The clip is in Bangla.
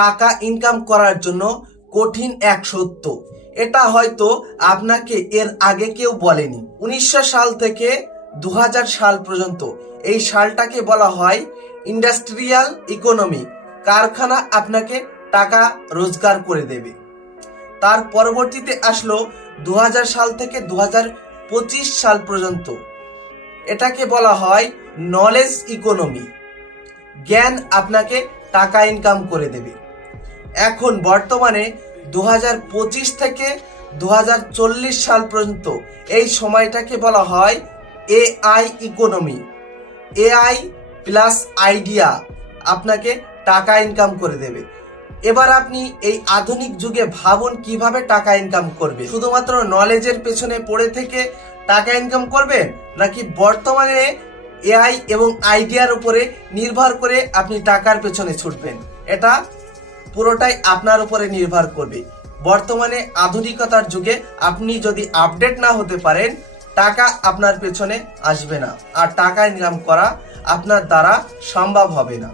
টাকা ইনকাম করার জন্য কঠিন এক সত্য। এটা হয়তো আপনাকে এর আগে কেউ বলেনি। 1900 সাল থেকে 2000 সাল পর্যন্ত এই সালটাকে বলা হয় ইন্ডাস্ট্রিয়াল ইকোনমি। কারখানা আপনাকে টাকা রোজগার করে দেবে। তার পরবর্তীতে আসলো 2000 সাল থেকে 2025 সাল পর্যন্ত, এটাকে বলা হয় নলেজ ইকোনমি। জ্ঞান আপনাকে টাকা ইনকাম করে দেবে। এখন বর্তমানে 2025 থেকে 2040 সাল পর্যন্ত এই সময়টাকে বলা হয় AI economy. AI plus idea আপনাকে টাকা ইনকাম করে দেবে। এবার আপনি এই আধুনিক যুগে ভাবুন কিভাবে টাকা ইনকাম করবে। শুধুমাত্র নলেজের পেছনে পড়ে থেকে টাকা ইনকাম করবেন, নাকি বর্তমানে এআই এবং আইডিয়ার উপরে নির্ভর করে আপনি টাকার পেছনে ছুটবেন? এটা পুরোটাই আপনার উপরে নির্ভর করবে। বর্তমানে আধুনিকতার যুগে আপনি যদি আপডেট না হতে পারেন, টাকা আপনার পেছনে আসবে না, আর টাকা ইনকাম করা আপনার দ্বারা সম্ভব হবে না।